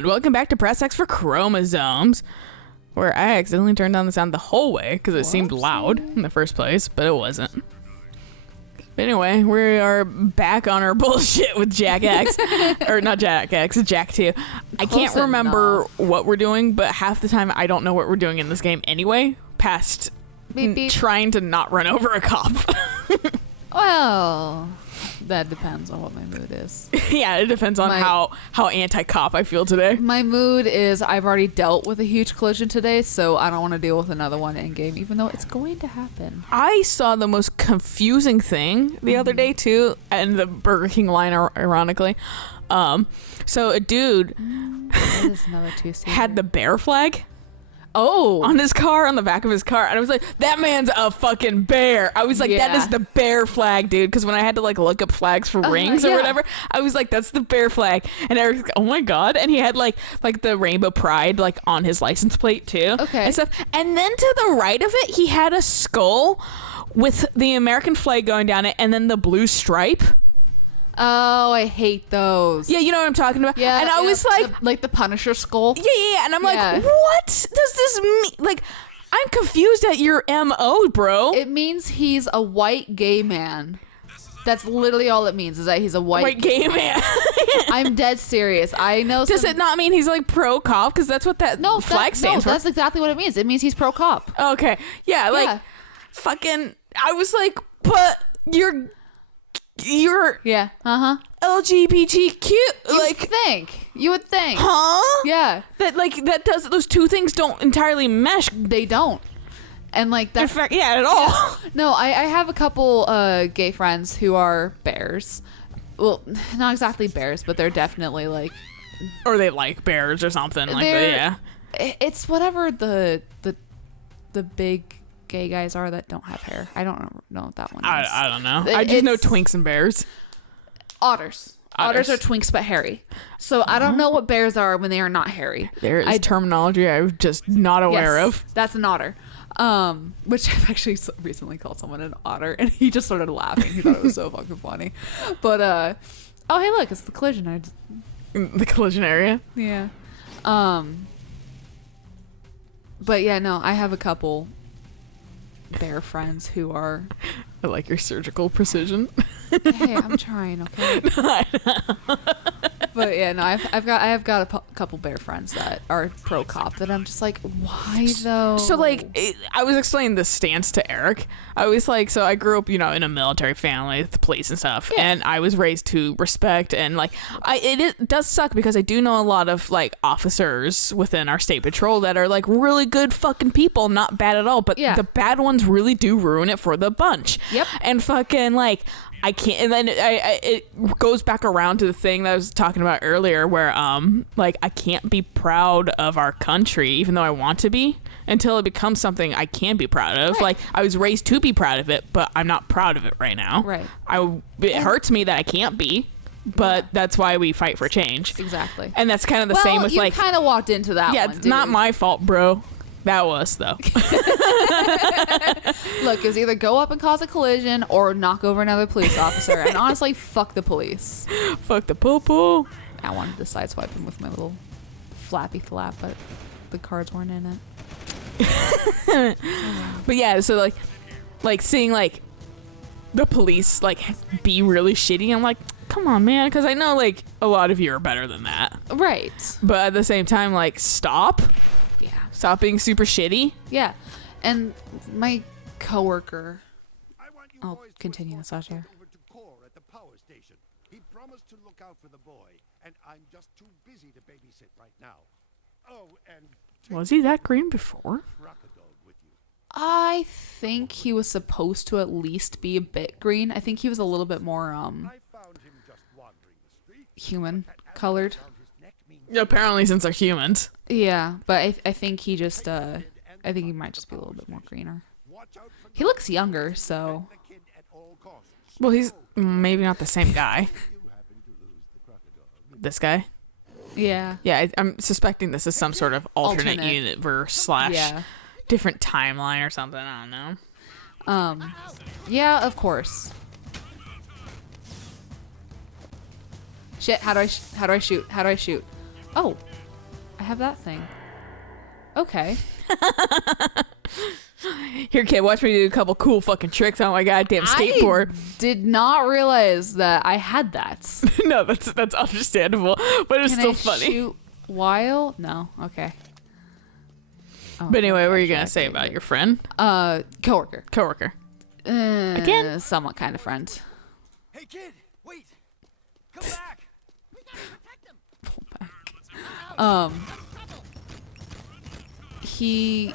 And welcome back to Press X for Chromosomes, where I accidentally turned down the sound the whole way because it seemed loud in the first place, but it wasn't. But anyway, we are back on our bullshit with Jack X. Or not Jack X, Jack 2. I can't remember what we're doing, but half the time I don't know what we're doing in this game anyway, past beep, beep. Trying to not run over a cop. Well, that depends on what my mood is. Yeah, it depends on how anti-cop I feel today. My mood is I've already dealt with a huge collision today, so I don't want to deal with another one in game, even though it's going to happen. I saw the most confusing thing the other day too, in the Burger King line, ironically. So a dude had the bear flag. On his car, on the back of his car, and I was like, that man's a fucking bear. I was like, that is the bear flag, dude, because when I had to like look up flags for rings or whatever, I was like, that's the bear flag. And I was like, oh my god. And he had like the rainbow pride like on his license plate too, and stuff. And then to the right of it, he had a skull with the American flag going down it, and then the blue stripe. Oh, I hate those. Yeah, you know what I'm talking about? Yeah. And I was like the Punisher skull. Yeah. And I'm like, what does this mean? Like, I'm confused at your MO, bro. It means he's a white gay man. That's literally all it means, is that he's a white gay man. I'm dead serious. I know. Does it not mean he's like pro cop? Because that's what that flag stands for. That's exactly what it means. It means he's pro cop. Okay. Yeah, fucking, I was like, but you're LGBTQ, you would think, that does, those two things don't entirely mesh. They don't. And like that, at all. No, I have a couple gay friends who are bears. Well, not exactly bears, but they're definitely like, or they like bears or something like that. Yeah, it's whatever the big gay guys are that don't have hair. I don't know what that one is. I don't know. I just know twinks and bears. Otters are twinks but hairy. So I don't know what bears are when they are not hairy. There is terminology I'm just not aware of. That's an otter. Which I've actually recently called someone an otter, and he just started laughing. He thought it was so fucking funny. But oh hey, look, it's the collision. The collision area. Yeah. But yeah, no, I have a couple bear friends who are. I like your surgical precision. Hey, I'm trying, okay? But yeah, no, I have got a couple bear friends that are pro cop that I'm just like, why though? So like, I was explaining this stance to Eric. I was like, so I grew up, in a military family with the police and stuff, and I was raised to respect, and like, it does suck because I do know a lot of like officers within our state patrol that are like really good fucking people, not bad at all, but the bad ones really do ruin it for the bunch. Yep. And fucking like, I can't, and then it goes back around to the thing that I was talking about earlier where like I can't be proud of our country even though I want to be until it becomes something I can be proud of. Like I was raised to be proud of it, but I'm not proud of it right now. It hurts me that I can't be, but that's why we fight for change. Exactly. And that's kind of the same with you kind of walked into that one, it's not my fault, bro. That was, though. Look, it's either go up and cause a collision or knock over another police officer. And honestly, fuck the police. Fuck the poo-poo. I wanted to sideswipe him with my little flappy flap, but the cards weren't in it. But yeah, so like seeing like the police like be really shitty, I'm like, come on, man, because I know like a lot of you are better than that. Right. But at the same time, like, stop. Stop being super shitty. Yeah. And my coworker, I'll continue this out here. He promised to look out for the boy, and I'm just too busy to babysit right now. Oh, and was he that green before? I think he was supposed to at least be a bit green. I think he was a little bit more human colored. Apparently, since they're humans. Yeah, but I think he just, I think he might just be a little bit more greener. He looks younger, so. Well, he's maybe not the same guy. This guy? Yeah. Yeah, I'm suspecting this is some sort of alternate universe / different timeline or something. I don't know. Yeah, of course. Shit, how do I shoot? Oh. I have that thing. Okay. Here, kid, watch me do a couple cool fucking tricks on my goddamn skateboard. I did not realize that I had that. No, that's understandable, but it's Can still I funny. shoot while? No. Okay. Oh, But anyway, what were you actually, gonna say about your friend? Coworker. Coworker. Again? Somewhat kind of friend. Hey, kid, wait. Come back. We gotta protect him.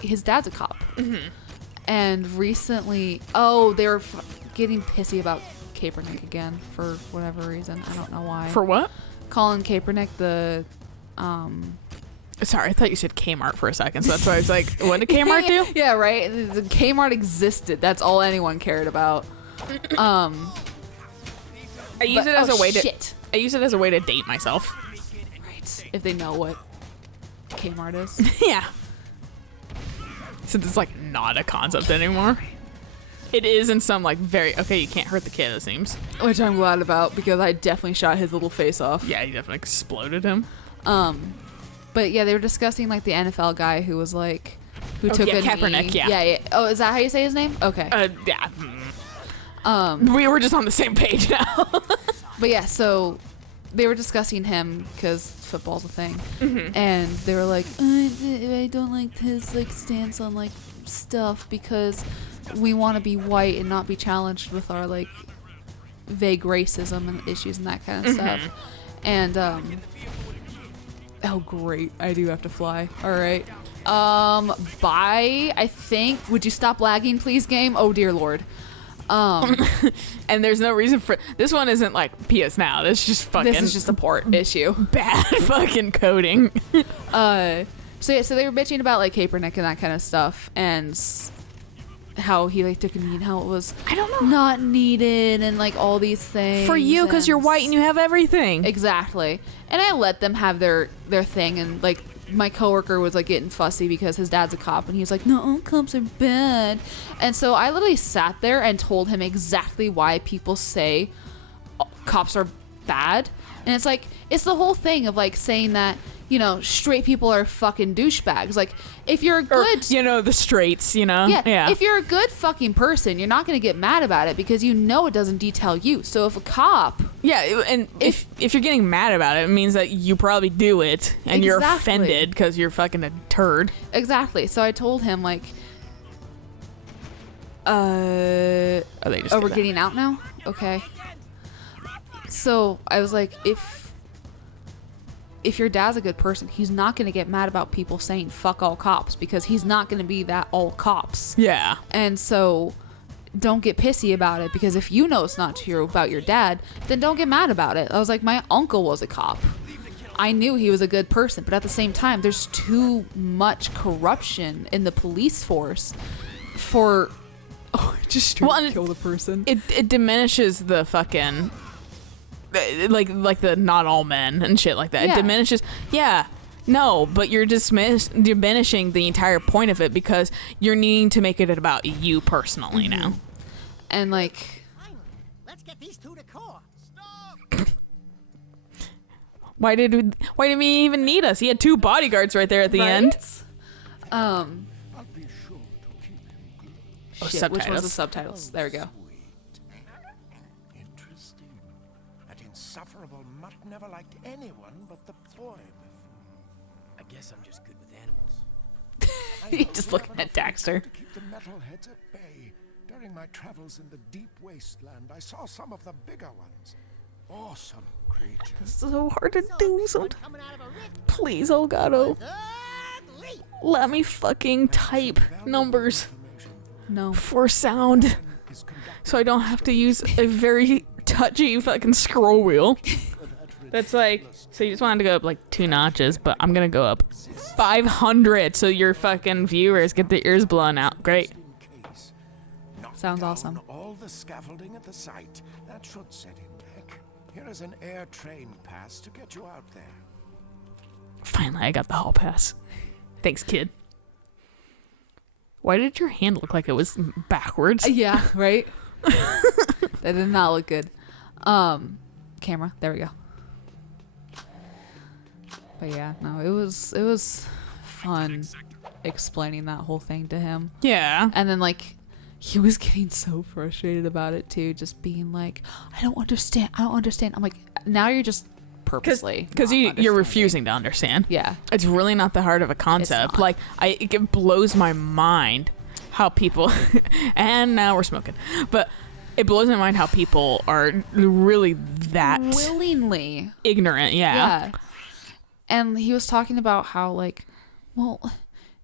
His dad's a cop. Mm-hmm. And recently, they were getting pissy about Kaepernick again for whatever reason. I don't know why. For what? Colin Kaepernick, the Sorry, I thought you said Kmart for a second, so that's why I was like, what did Kmart do? Yeah, right. The Kmart existed. That's all anyone cared about. I use it as a way to. Shit. I use it as a way to date myself. Right. If they know what Kmart is. Yeah. Since it's like not a concept anymore. It is in some like very okay. You can't hurt the kid. It seems. Which I'm glad about because I definitely shot his little face off. Yeah, you definitely exploded him. But yeah, they were discussing like the NFL guy who was like, who took a Kaepernick, knee. yeah. Yeah. Oh, is that how you say his name? Okay. Yeah. We were just on the same page now. But yeah, so they were discussing him because football's a thing, and they were like, I don't like his like stance on like stuff because we want to be white and not be challenged with our like vague racism and issues and that kind of stuff. And oh great, I do have to fly. All right. Bye. I think. Would you stop lagging, please, game? Oh dear lord. And there's no reason for this one. Isn't like PS Now. This is just fucking. This is just a port issue. Bad fucking coding. So they were bitching about like Kaepernick and that kind of stuff, and how he like took a knee and how it was I don't know not needed and like all these things for you because you're white and you have everything. Exactly. And I let them have their thing, and like my coworker was like getting fussy because his dad's a cop and he's like, no, cops are bad. And so I literally sat there and told him exactly why people say cops are bad. And it's like, it's the whole thing of like saying that, you know, straight people are fucking douchebags. Like, if you're a good... Or, you know, the straights, you know? Yeah. If you're a good fucking person, you're not going to get mad about it because you know it doesn't detail you. So if a cop... Yeah, and if you're getting mad about it, it means that you probably do it and you're offended because you're fucking a turd. Exactly. So I told him, like... We're getting out now? Okay. So I was like, if your dad's a good person, he's not going to get mad about people saying fuck all cops because he's not going to be that all cops. Yeah. And so don't get pissy about it because if you know it's not true about your dad, then don't get mad about it. I was like, my uncle was a cop. I knew he was a good person, but at the same time, there's too much corruption in the police force for just straight kill the person. It diminishes the fucking like the not all men and shit like that. Yeah. It diminishes. Yeah. No, but you're diminishing the entire point of it because you're needing to make it about you personally now. And like, Let's get these two to court. Why did we even need us? He had 2 bodyguards right there at the end. I'll be sure to keep him good. shit, which one's the subtitles? There we go. Interesting. That insufferable mutt never liked anyone but the boy before. I guess I'm just good with animals. You're just looking at Daxter. To keep the metalheads at bay. During my travels in the deep wasteland, I saw some of the bigger ones. Awesome creatures. It's so hard to do sometimes. Coming out of a rift. Please, Elgato, Ugly. let me fucking type numbers No. for sound so I don't have to use a very touchy fucking scroll wheel. That's like, so you just wanted to go up like 2 notches, but I'm gonna go up 500 so your fucking viewers get their ears blown out. Great. Sounds awesome. All the scaffolding at the site. That should set him back. Here is an air train pass to get you out there. Finally, I got the hall pass. Thanks, kid. Why did your hand look like it was backwards? Yeah, right? That did not look good. Camera. There we go. But yeah, no, it was fun explaining that whole thing to him. Yeah. And then like he was getting so frustrated about it too, just being like, I don't understand. I'm like, now you're just purposely because not you're understanding. refusing to understand. Yeah. It's really not that hard of a concept. not. Like it blows my mind how people and now we're smoking. But it blows my mind how people are really that willingly ignorant. Yeah. And he was talking about how like, well,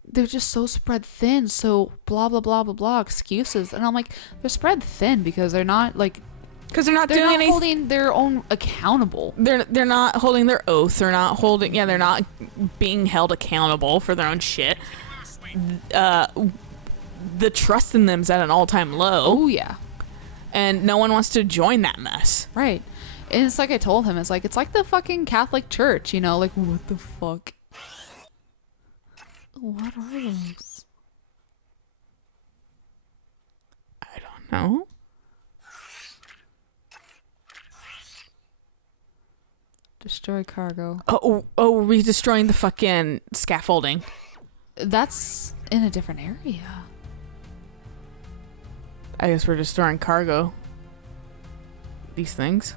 they're just so spread thin, so blah blah blah blah blah excuses. And I'm like, they're spread thin because they're not like, Because they're not they're doing not anything. holding their own accountable. They're not holding their oath. They're not holding. Yeah, they're not being held accountable for their own shit. The trust in them's at an all-time low, Oh yeah. and no one wants to join that mess. Right. And it's like I told him, it's like the fucking Catholic Church, you know, like what the fuck? What are those? I don't know. Destroy cargo. Oh, were we destroying the fucking scaffolding? That's in a different area. I guess we're destroying cargo. These things.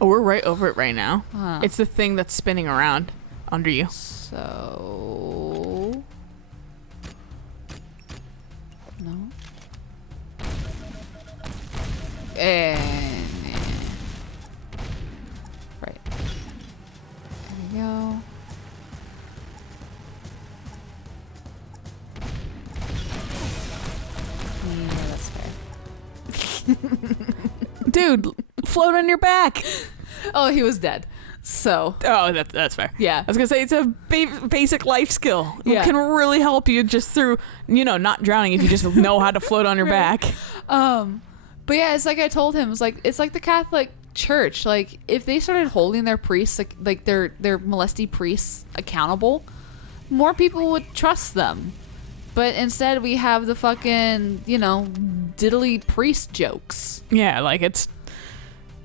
Oh, we're right over it right now. Huh. It's the thing that's spinning around under you. So no. And right. There we go. Yeah, that's fair. Dude, float on your back. Oh, he was dead. So Oh, that's fair. yeah. I was gonna say it's a basic life skill. Yeah. It can really help you just through, not drowning if you just know how to float on your back. But yeah, it's like I told him, it's like the Catholic Church. Like if they started holding their priests, like their molesty priests accountable, more people would trust them. But instead we have the fucking, diddly priest jokes. Yeah, like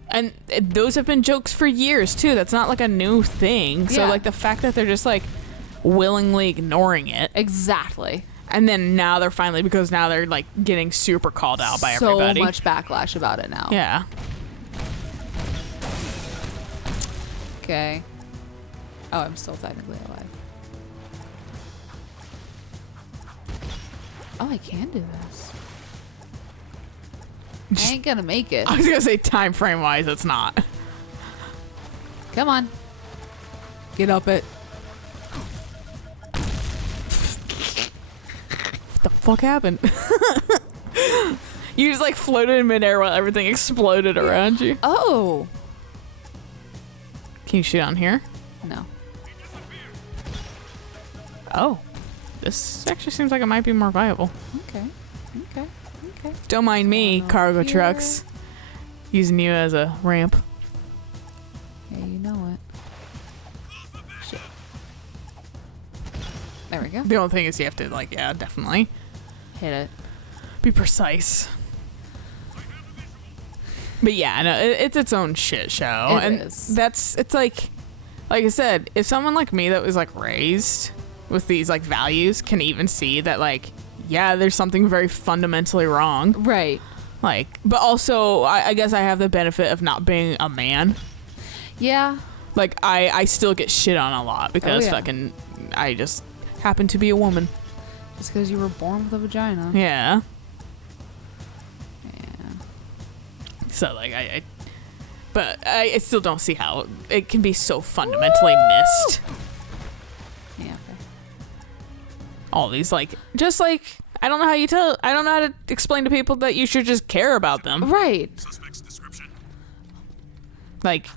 and those have been jokes for years too. That's not like a new thing. So Yeah. like the fact that they're just like willingly ignoring it, Exactly. and then now they're finally, because now they're like getting super called out by everybody. So much backlash about it now. Yeah. Okay. Oh, I'm still technically alive. Oh, I can do this. I ain't gonna make it. I was gonna say time frame wise, it's not. Come on. Get up it. What the fuck happened? You just like floated in midair while everything exploded around you. Oh. Can you shoot on here? No. Oh. This actually seems like it might be more viable. Okay. Okay. Okay. Don't mind me, Going cargo over trucks. Using you as a ramp. Yeah, you know it. Shit. There we go. The only thing is you have to definitely Hit it. be precise. But yeah, no, it's its own shit show. It and is. it's like I said, if someone like me that was like raised with these like values can even see that yeah, there's something very fundamentally wrong. Right. But also I guess I have the benefit of not being a man. Yeah. Like I still get shit on a lot because yeah. I just happen to be a woman. Just because you were born with a vagina. Yeah. Yeah. So but I still don't see how it can be so fundamentally missed. Yeah. Okay. All these I don't know how to explain to people that you should just care about them. Right. Like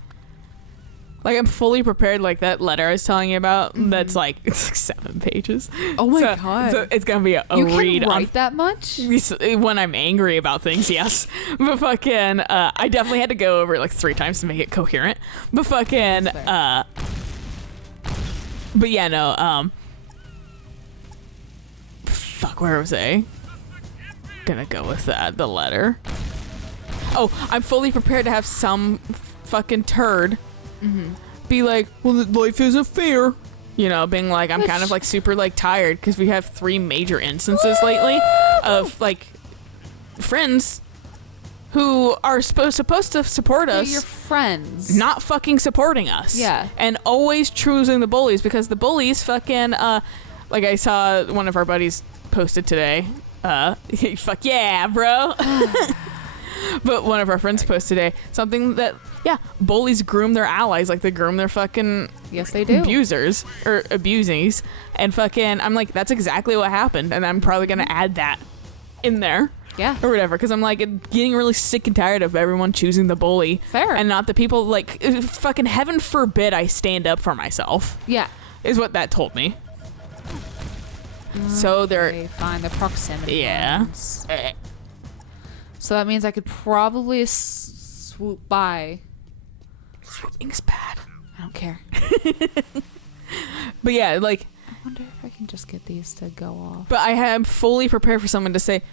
I'm fully prepared, like that letter I was telling you about. That's it's like 7 pages. Oh my God. So it's gonna be a You read can on write that much? when I'm angry about things, yes. But fucking I definitely had to go over it like 3 times to make it coherent. But fucking but yeah, no, fuck, where was I gonna go with that? The letter. Oh, I'm fully prepared to have some fucking turd be like, well, life isn't fair. You know, being like, I'm kind of like super like tired because we have 3 major instances lately of like friends who are supposed to support us. Your friends. Not fucking supporting us. Yeah. And always choosing the bullies because the bullies fucking, like I saw one of our buddies posted today. Fuck yeah, bro. But one of our friends posted today something that, yeah, bullies groom their allies like they groom their fucking yes, they do. abusers or abusees. And fucking, I'm like, that's exactly what happened. And I'm probably going to add that in there. Yeah. Or whatever, because I'm like getting really sick and tired of everyone choosing the bully. Fair. And not the people, like, fucking heaven forbid I stand up for myself. Yeah. Is what that told me. So they're... Okay, fine, the proximity. Yeah. ones. So that means I could probably swoop by. Swooping's bad. I don't care. But yeah, like... I wonder if I can just get these to go off. But I am fully prepared for someone to say,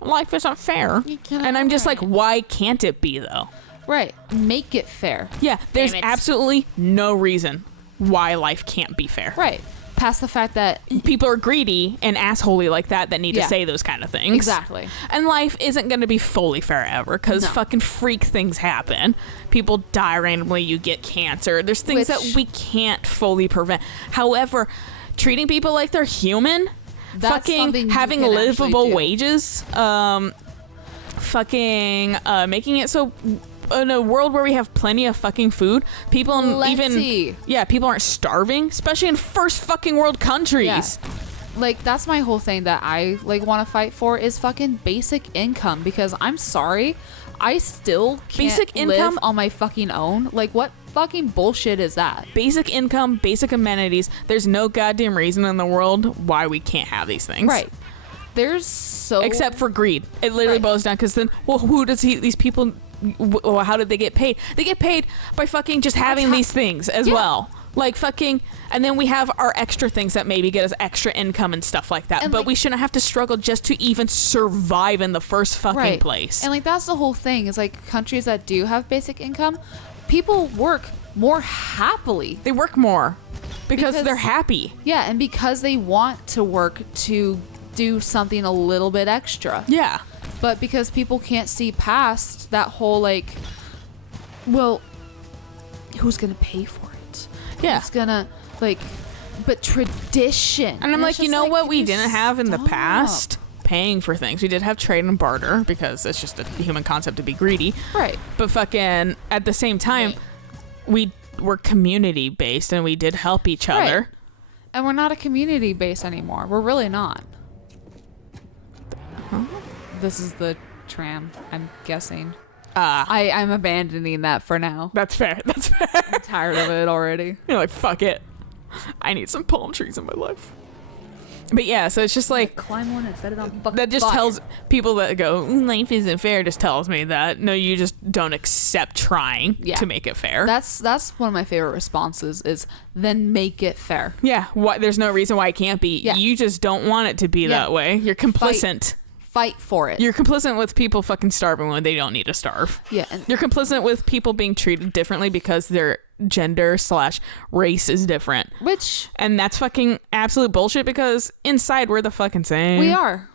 life isn't fair. And I'm just like, why can't it be, though? Right. Make it fair. Yeah, there's absolutely no reason why life can't be fair. Right. Past the fact that people are greedy and assholey like that need to say those kind of things. Exactly. And life isn't going to be fully fair ever because fucking freak things happen. People die randomly. You get cancer. There's things that we can't fully prevent. However, treating people like they're human, fucking having livable wages, fucking making it so in a world where we have plenty of fucking food, people people aren't starving, especially in first fucking world countries. Yeah. Like, that's my whole thing that I like want to fight for is fucking basic income, because I'm sorry, I still can't live on my fucking own. Like, what fucking bullshit is that? Basic income, basic amenities. There's no goddamn reason in the world why we can't have these things. Right. There's so... Except for greed. It literally boils down, because then, well, who does these people... Well, how did they get paid? They get paid by fucking just having these things as well. Like fucking, and then we have our extra things that maybe get us extra income and stuff like that. And but like, we shouldn't have to struggle just to even survive in the first fucking place. And like, that's the whole thing is like countries that do have basic income, people work more happily. They work more because they're happy. Yeah, and because they want to work to do something a little bit extra. Yeah. But because people can't see past that whole, like, well, who's going to pay for it? Yeah. Who's going to, like, but tradition. And I'm like, you know what we didn't have in the past? Paying for things. We did have trade and barter because it's just a human concept to be greedy. Right. But fucking, at the same time, we were community based and we did help each other. Right. And we're not a community based anymore. We're really not. Huh? This is the tram, I'm guessing. I'm abandoning that for now. That's fair. That's fair. I'm tired of it already. You're like, fuck it. I need some palm trees in my life. But yeah, so it's just like... Climb one and set it on that just tells people that go, life isn't fair, just tells me that, no, you just don't accept trying to make it fair. That's one of my favorite responses is, then make it fair. Yeah, there's no reason why it can't be. Yeah. You just don't want it to be that way. You're complicit. Fight for it. You're complicit with people fucking starving when they don't need to starve. Yeah. You're complicit with people being treated differently because their gender/race is different. And that's fucking absolute bullshit because inside we're the fucking same. We are.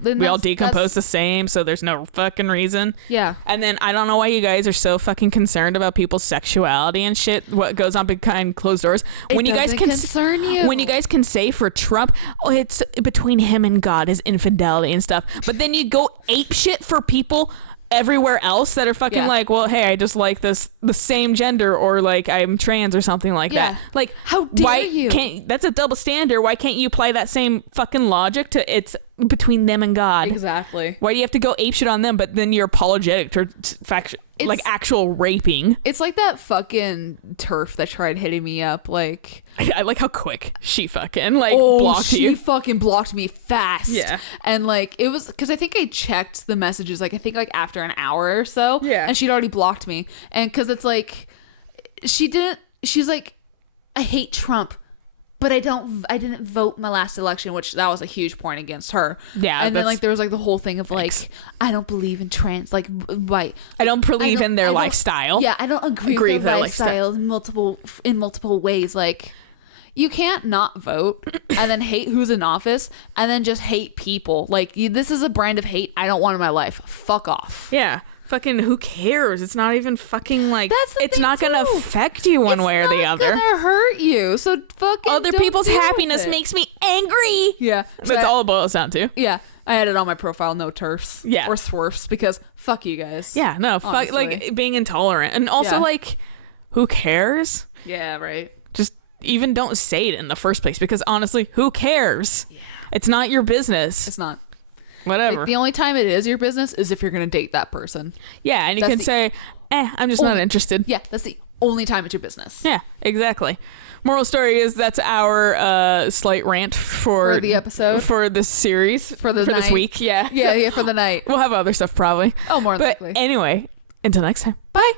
We all decompose the same, so there's no fucking reason. Yeah. And then I don't know why you guys are so fucking concerned about people's sexuality and shit, what goes on behind closed doors. When you guys concern you. When you guys can say for Trump, oh, it's between him and God is infidelity and stuff. But then you go ape shit for people everywhere else that are fucking like, well, hey, I just like the same gender, or like I'm trans or something like that. Like, how dare you? That's a double standard. Why can't you apply that same fucking logic to it's between them and God? Exactly. Why do you have to go apeshit on them, but then you're apologetic to like actual raping? It's like that fucking turf that tried hitting me up. Like, I like how quick she fucking blocked you. She fucking blocked me fast. Yeah. And like, it was because I think I checked the messages like I think like after an hour or so. Yeah. And she'd already blocked me. And because it's like she's like, I hate Trump. but I didn't vote my last election, which that was a huge point against her. Yeah, and then that's- like there was like the whole thing of like I don't believe in trans, like white. I don't believe in their lifestyle. Yeah, I don't agree with their lifestyle in multiple ways. Like, you can't not vote and then hate who's in office and then just hate people. Like, this is a brand of hate I don't want in my life. Fuck off. Yeah. Fucking who cares? It's not even fucking like, That's the it's thing, not gonna too. affect you one way or the other. It's not gonna hurt you. So fucking Other don't people's deal with happiness it. makes me angry. Yeah. So That's all it boils down to. Yeah. I had it on my profile, no turfs. Yeah. Or swerfs, because fuck you guys. Yeah, no, fuck, Honestly. like being intolerant. And also, Yeah. like, who cares? Yeah, right. Just even don't say it in the first place because honestly, who cares? Yeah. It's not your business. It's not. Whatever. Like, the only time it is your business is if you're going to date that person. Yeah, and you That's can the say, I'm just not only- interested. Yeah, that's the only time it's your business. Yeah, exactly. Moral story is that's our slight rant for the episode? for this series For this this night? week. Yeah, Yeah, for the night. We'll have other stuff probably. Oh, more than But likely. anyway, until next time. Bye.